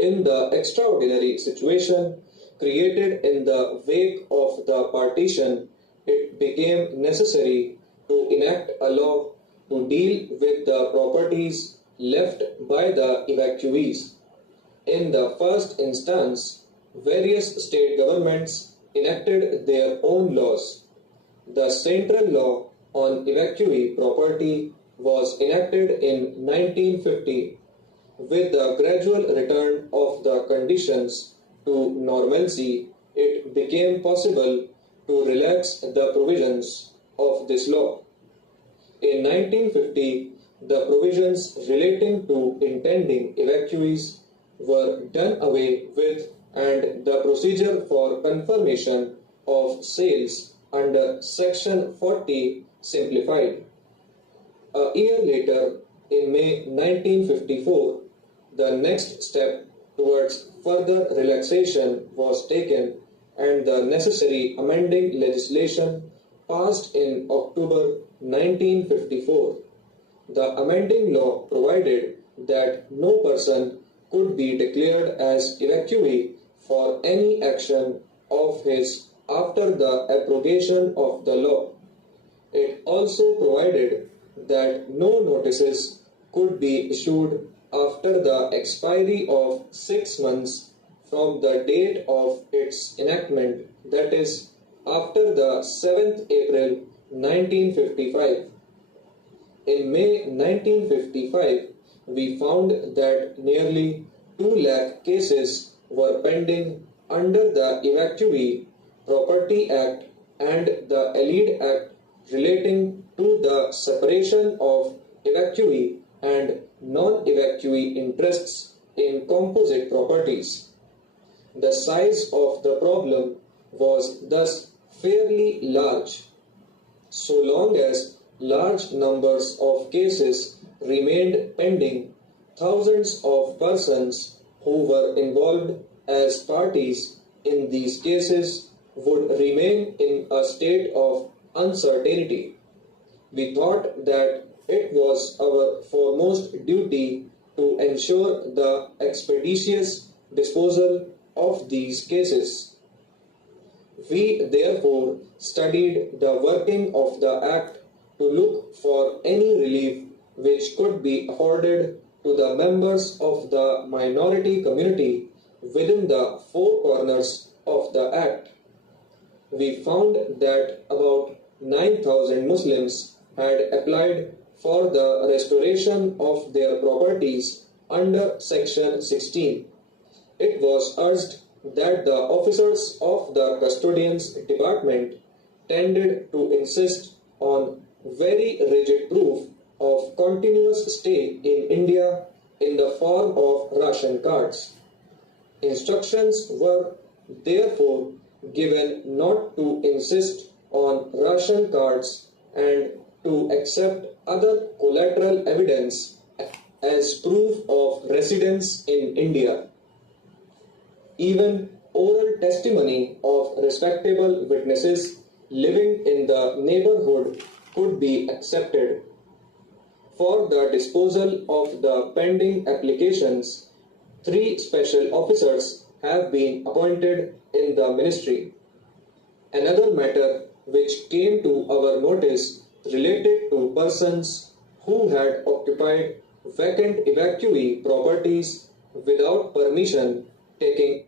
In the extraordinary situation created in the wake of the partition, it became necessary to enact a law to deal with the properties left by the evacuees. In the first instance, various state governments enacted their own laws. The central law on evacuee property was enacted in 1950. With the gradual return of the conditions to normalcy, it became possible to relax the provisions of this law. In 1950, the provisions relating to intending evacuees were done away with and the procedure for confirmation of sales under Section 40 simplified. A year later, in May 1954, the next step towards further relaxation was taken and the necessary amending legislation passed in October 1954. The amending law provided that no person could be declared as evacuee for any action of his after the abrogation of the law. It also provided that no notices could be issued after the expiry of 6 months from the date of its enactment, that is, after the 7th April 1955. In May 1955, we found that nearly 2 lakh cases were pending under the Evacuee Property Act and the Allied Act relating to the separation of evacuee and non-evacuee interests in composite properties. The size of the problem was thus fairly large. So long as large numbers of cases remained pending, thousands of persons who were involved as parties in these cases would remain in a state of uncertainty. We thought that it was our foremost duty to ensure the expeditious disposal of these cases. We therefore studied the working of the Act to look for any relief which could be afforded to the members of the minority community within the 4 corners of the Act. We found that about 9,000 Muslims had applied for the restoration of their properties under Section 16. It was urged that the officers of the Custodians Department tended to insist on very rigid proof of continuous stay in India in the form of ration cards. Instructions were therefore given not to insist on ration cards and to accept other collateral evidence as proof of residence in India. Even oral testimony of respectable witnesses living in the neighborhood could be accepted. For the disposal of the pending applications, 3 special officers have been appointed in the ministry. Another matter which came to our notice related to persons who had occupied vacant evacuee properties without permission, taking